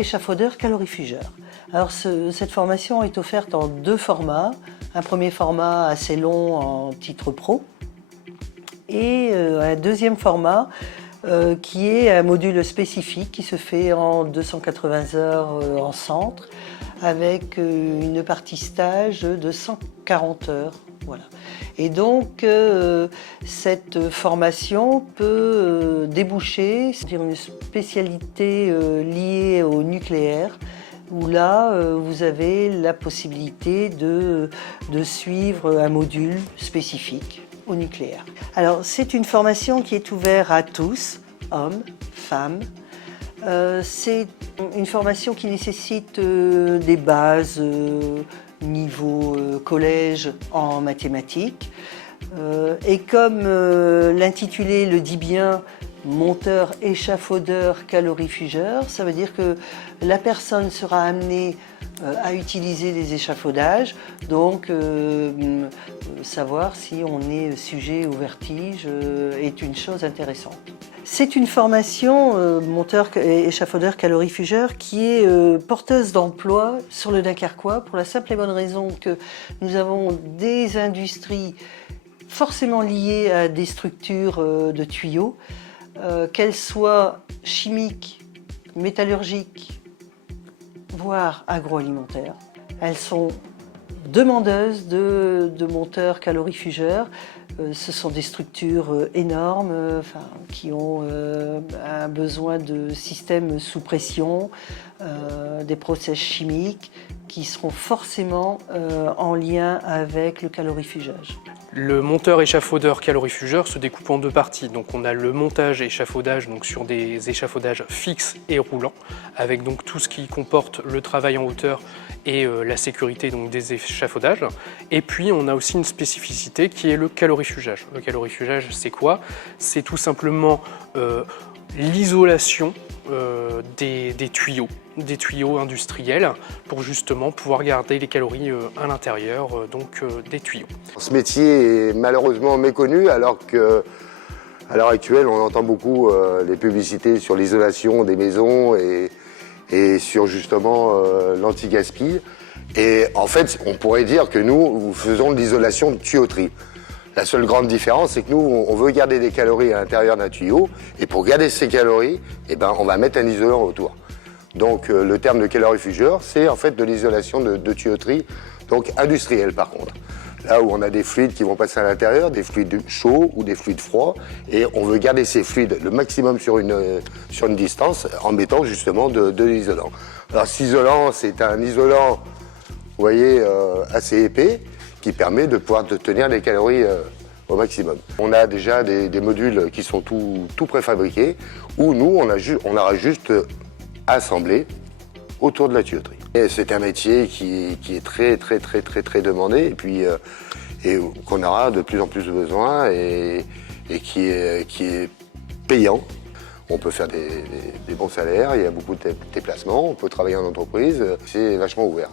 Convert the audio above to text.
échafaudeur calorifugeur. Alors cette formation est offerte en 2 formats. Un premier format assez long en titre pro et un deuxième format qui est un module spécifique qui se fait en 280 heures en centre avec une partie stage de 140 heures. Voilà. Et donc cette formation peut déboucher sur une spécialité liée au nucléaire où là vous avez la possibilité de suivre un module spécifique au nucléaire. Alors c'est une formation qui est ouverte à tous, hommes, femmes. C'est une formation qui nécessite des bases niveau collège en mathématiques. Et comme l'intitulé le dit bien, monteur échafaudeur calorifugeur, ça veut dire que la personne sera amenée à utiliser des échafaudages, donc savoir si on est sujet au vertige est une chose intéressante. C'est une formation monteur et échafaudeur calorifugeur qui est porteuse d'emploi sur le Dunkerquois pour la simple et bonne raison que nous avons des industries forcément liées à des structures de tuyaux, qu'elles soient chimiques, métallurgiques, voire agroalimentaires. Elles sont demandeuses de monteurs calorifugeurs. Ce sont des structures énormes qui ont un besoin de systèmes sous pression, des process chimiques qui seront forcément en lien avec le calorifugage. Le monteur échafaudeur calorifugeur se découpe en 2 parties. Donc on a le montage et échafaudage donc sur des échafaudages fixes et roulants, avec donc tout ce qui comporte le travail en hauteur et la sécurité donc des échafaudages. Et puis on a aussi une spécificité qui est le calorifugage. Le calorifugage, c'est quoi? C'est tout simplement l'isolation des tuyaux industriels pour justement pouvoir garder les calories à l'intérieur des tuyaux. Ce métier est malheureusement méconnu alors qu'à l'heure actuelle on entend beaucoup les publicités sur l'isolation des maisons et sur justement l'anti-gaspi. Et en fait on pourrait dire que nous faisons de l'isolation de tuyauterie. La seule grande différence, c'est que nous, on veut garder des calories à l'intérieur d'un tuyau, et pour garder ces calories, on va mettre un isolant autour. Donc le terme de calorifugeur, c'est en fait de l'isolation de tuyauterie, donc industrielle par contre. Là où on a des fluides qui vont passer à l'intérieur, des fluides chauds ou des fluides froids, et on veut garder ces fluides le maximum sur une distance en mettant justement de l'isolant. Alors cet isolant, c'est un isolant, vous voyez, assez épais, qui permet de pouvoir tenir les calories au maximum. On a déjà des modules qui sont tout préfabriqués, où nous, on aura juste assemblé autour de la tuyauterie. C'est un métier qui est très demandé, et qu'on aura de plus en plus besoin, et qui est payant. On peut faire des bons salaires, il y a beaucoup de déplacements, on peut travailler en entreprise, c'est vachement ouvert.